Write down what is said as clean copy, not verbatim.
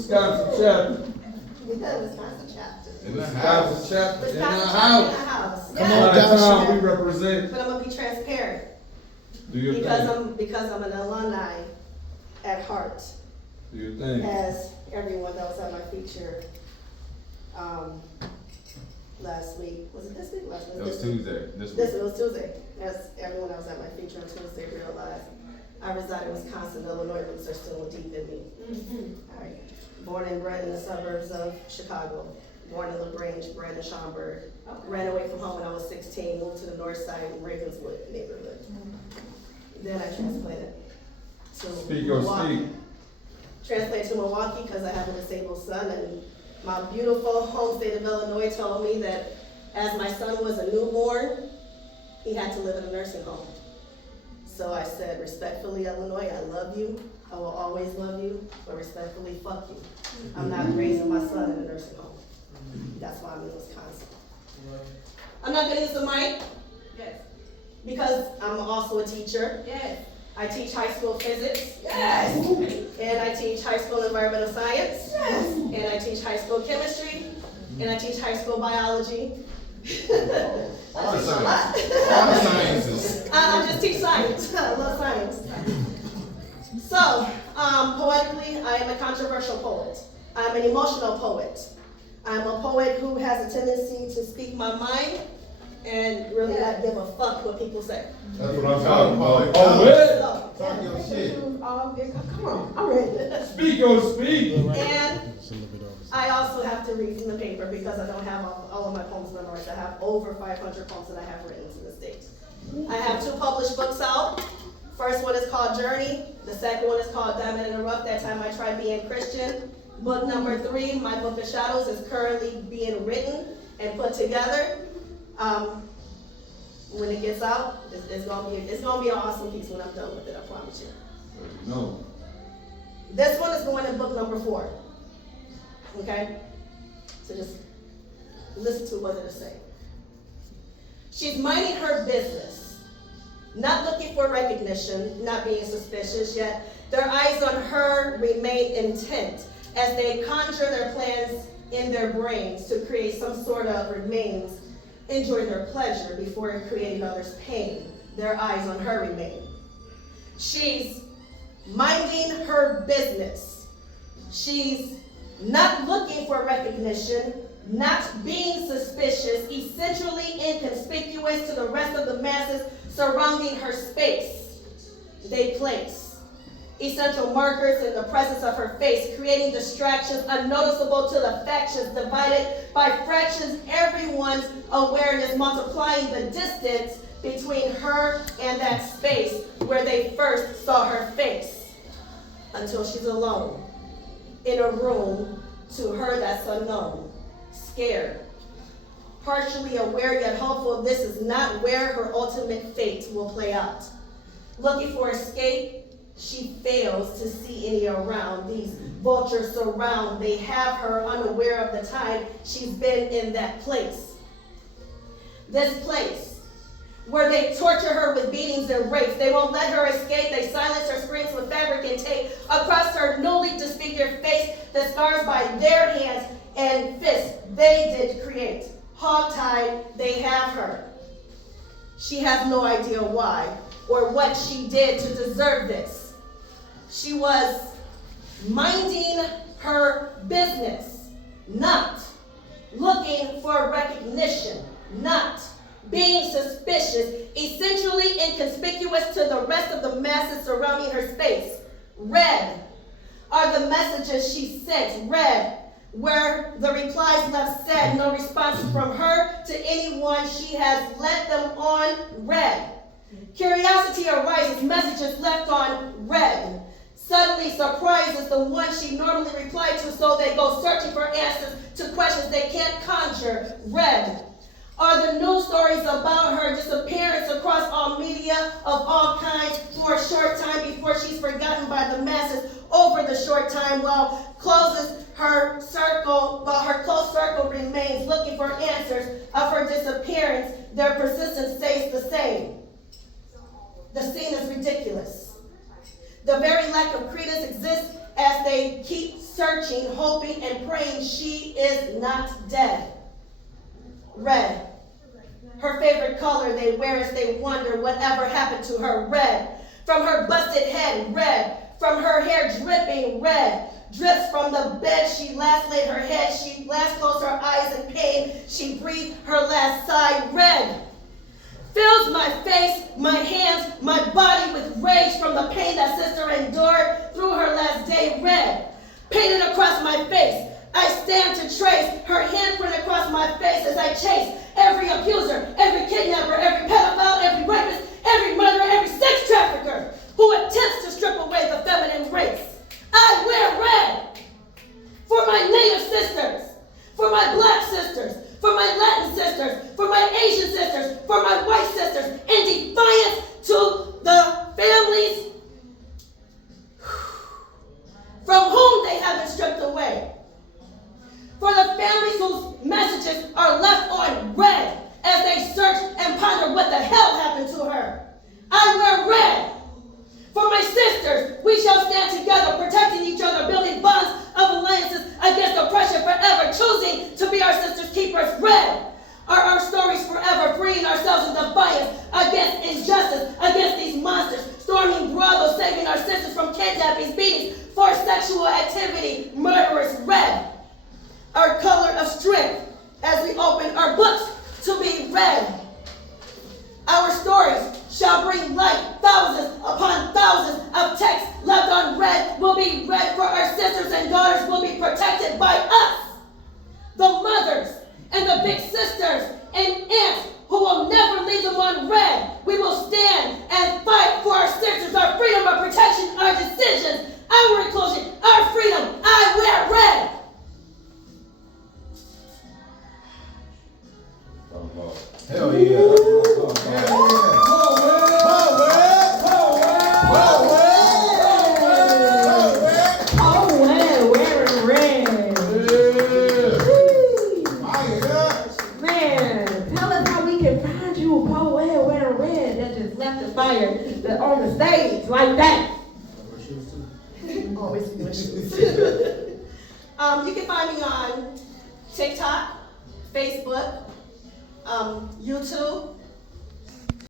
Wisconsin chapter. Wisconsin chapter. In the house. Chapter. In the house. Come on, Dasha. We represent. But I'm gonna be transparent. Do your thing. Because I'm an alumni at heart. Do your thing. As everyone that was at my feature last week. Was it this week? Last week? It was Tuesday. It was Tuesday. As everyone that was at my feature on Tuesday realized, I reside in Wisconsin. Illinois roots are still deep in me. All right. Born and bred in the suburbs of Chicago. Born in LaGrange, bred in Schaumburg. Ran away from home when I was 16, moved to the north side in Ravenswood neighborhood. Then I transplanted to Milwaukee. Transplanted to Milwaukee because I have a disabled son, and my beautiful home state of Illinois told me that as my son was a newborn, he had to live in a nursing home. So I said, respectfully, Illinois, I love you. I will always love you, but respectfully, fuck you. I'm not raising my son in a nursing home. That's why I'm in Wisconsin. I'm not gonna use the mic. Yes. Because I'm also a teacher. Yes. I teach high school physics. Yes. And I teach high school environmental science. Yes. And I teach high school chemistry. And I teach high school biology. All the sciences. I just teach science. I love science. So, poetically, I am a controversial poet. I'm an emotional poet. I'm a poet who has a tendency to speak my mind and really not give a fuck what people say. That's what I'm talking about. Oh, well. Talk your shit. Come on, I'm ready. Speak your speak. And I also have to read from the paper because I don't have all of my poems memorized. I have over 500 poems that I have written to this date. I have 2 published books out. First one is called Journey. The second one is called Diamond in the Rough. That time I tried being Christian. Book number 3, my book of shadows, is currently being written and put together. When it gets out, it's gonna be an awesome piece when I'm done with it. I promise you. No. This one is going in book number 4. Okay, so just listen to what it'll say. She's minding her business, not looking for recognition, not being suspicious, yet their eyes on her remain intent as they conjure their plans in their brains to create some sort of remains, enjoying their pleasure before creating others' pain. Their eyes on her remain. She's minding her business. She's not looking for recognition, not being suspicious, essentially inconspicuous to the rest of the masses surrounding her space. They place essential markers in the presence of her face, creating distractions unnoticeable to the factions, divided by fractions, everyone's awareness, multiplying the distance between her and that space where they first saw her face, until she's alone in a room to her that's unknown, scared, partially aware yet hopeful this is not where her ultimate fate will play out. Looking for escape, she fails to see any around. These vultures surround. They have her unaware of the time she's been in that place. This place where they torture her with beatings and rapes. They won't let her escape. They silence her screams with fabric and tape. Across her newly disfigured face, the scars by their hands and fists they did create. Hogtied, they have her. She has no idea why or what she did to deserve this. She was minding her business, not looking for recognition, not being suspicious, essentially inconspicuous to the rest of the masses surrounding her space. Red are the messages she sent. Red, where the replies left said, no response from her to anyone she has let them on. Red. Curiosity arises, messages left on red. Suddenly surprises the one she normally replied to, so they go searching for answers to questions they can't conjure. Red are the news stories about her disappearance across all media of all kinds for a short time before she's forgotten by the masses over the short time, while her close circle remains looking for answers of her disappearance. Their persistence stays the same. The scene is ridiculous. The very lack of credence exists as they keep searching, hoping, and praying she is not dead. Red. Her favorite color, they wear as they wonder whatever happened to her. Red. From her busted head, red. From her hair dripping, red. Drips from the bed she last laid her head. She last closed her eyes in pain. She breathed her last sigh, red. Fills my face, my hands, my body with rage from the pain that sister endured through her last day, red. Painted across my face, I stand to trace her handprint across my face as I chase every abuser, every kidnapper, every pedophile, every rapist, every murderer, every sex trafficker who attempts to strip away the feminine race. I wear red for my Native sisters, for my Black sisters, for my Latin sisters, for my Asian sisters, for my white sisters, in defiance to the families from whom they have been stripped away. For the families whose messages are left on red as they search and ponder what the hell happened to her. I wear red. For my sisters, we shall stand together, protecting each other, building bonds of alliances against oppression forever, choosing to be our sisters' keepers. Red are our stories forever, freeing ourselves in defiance against injustice, against these monsters, storming brothels, saving our sisters from kidnappings, beatings, forced sexual activity, murderers. Red, our color of strength as we open our books to be read. Our stories shall bring light. Thousands upon thousands of texts left unread will be read, for our sisters and daughters will be protected by us. The mothers and the big sisters and aunts who will never leave them unread. We will stand and fight for our sisters, our freedom, our protection, our decisions, our inclusion, our freedom. I wear red. Hell yeah. Fire on the stage like that. Always wear shoes. You can find me on TikTok, Facebook, YouTube,